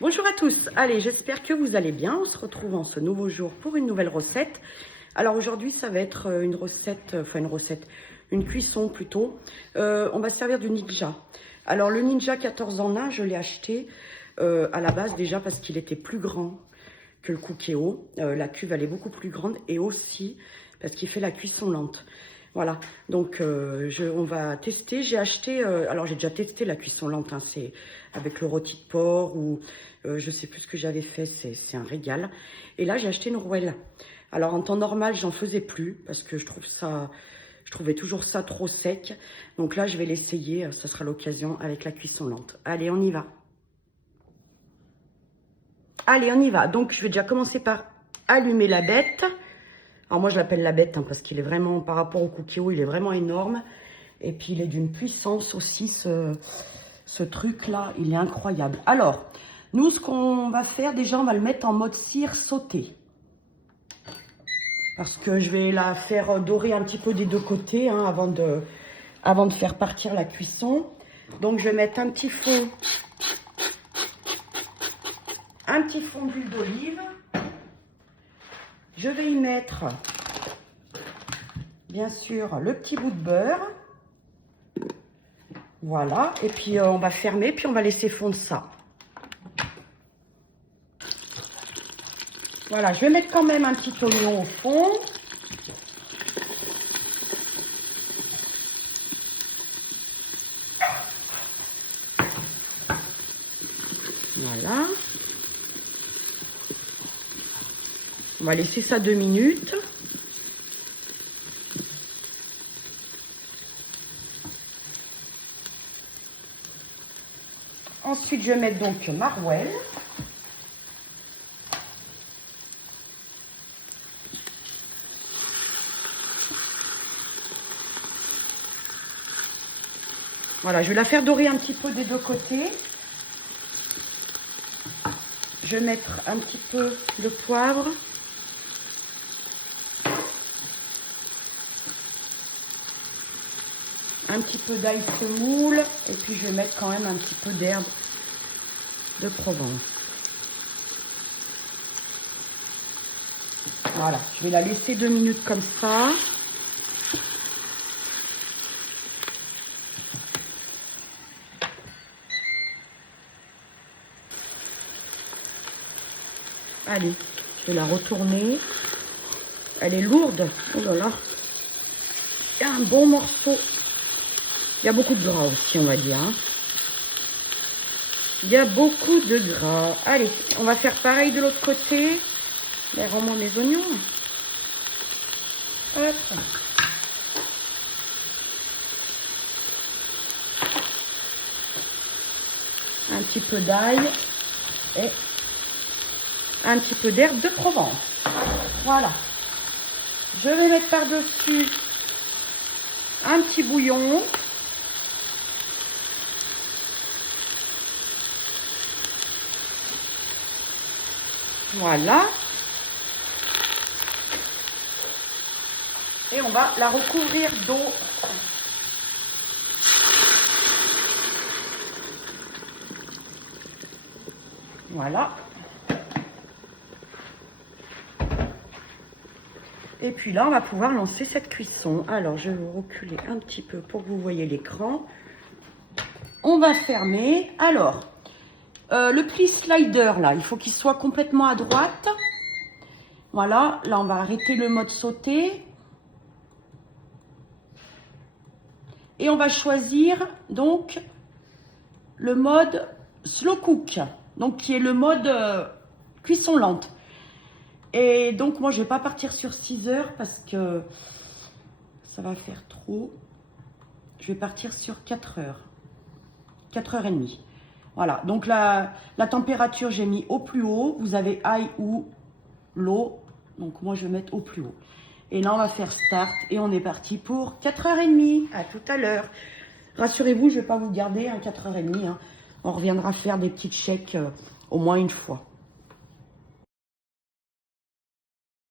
Bonjour à tous, allez, j'espère que vous allez bien. On se retrouve en ce nouveau jour pour une nouvelle recette. Alors aujourd'hui, ça va être une cuisson plutôt. On va se servir du Ninja. Alors le Ninja 14 en 1, je l'ai acheté à la base déjà parce qu'il était plus grand que le Cookéo. La cuve, elle est beaucoup plus grande et aussi parce qu'il fait la cuisson lente. Voilà, donc on va tester. J'ai acheté, alors j'ai déjà testé la cuisson lente, hein, c'est avec le rôti de porc ou je sais plus ce que j'avais fait, c'est un régal. Et là j'ai acheté une rouelle. Alors en temps normal j'en faisais plus parce que je trouvais toujours ça trop sec. Donc là je vais l'essayer, ça sera l'occasion avec la cuisson lente. Allez, on y va. Allez, on y va. Donc je vais déjà commencer par allumer la bête. Alors moi je l'appelle la bête hein, parce qu'il est vraiment, par rapport au Cookéo, il est vraiment énorme. Et puis il est d'une puissance aussi, ce truc là, il est incroyable. Alors, nous ce qu'on va faire, déjà on va le mettre en mode cire sauté. Parce que je vais la faire dorer un petit peu des deux côtés hein, avant de faire partir la cuisson. Donc je vais mettre un petit fond d'huile d'olive. Je vais y mettre, bien sûr, le petit bout de beurre. Voilà. Et puis, on va fermer, puis on va laisser fondre ça. Voilà. Je vais mettre quand même un petit oignon au fond. Voilà. On va laisser ça 2 minutes. Ensuite, je vais mettre donc ma rouelle. Voilà, je vais la faire dorer un petit peu des deux côtés. Je vais mettre un petit peu de poivre. Un petit peu d'ail semoule et puis je vais mettre quand même un petit peu d'herbe de Provence. Voilà, je vais la laisser 2 minutes comme ça. Allez, je vais la retourner. Elle est lourde. Oh là là. Il y a un bon morceau. Il y a beaucoup de gras aussi, on va dire. Hein. Il y a beaucoup de gras. Allez, on va faire pareil de l'autre côté. Rends-moi mes oignons. Hop. Un petit peu d'ail et un petit peu d'herbe de Provence. Voilà. Je vais mettre par-dessus un petit bouillon. Voilà. Et on va la recouvrir d'eau. Voilà. Et puis là, on va pouvoir lancer cette cuisson. Alors, je vais vous reculer un petit peu pour que vous voyez l'écran. On va fermer. Alors, le pli slider, là, il faut qu'il soit complètement à droite. Voilà, là, on va arrêter le mode sauté. Et on va choisir, donc, le mode slow cook. Donc, qui est le mode cuisson lente. Et donc, moi, je ne vais pas partir sur 6 heures parce que ça va faire trop. Je vais partir sur 4 heures. 4 heures et demie. Voilà, donc la température, j'ai mis au plus haut. Vous avez high ou low. Donc moi, je vais mettre au plus haut. Et là, on va faire start et on est parti pour 4h30. À tout à l'heure. Rassurez-vous, je ne vais pas vous garder 4h30. Hein. On reviendra faire des petits chèques au moins une fois.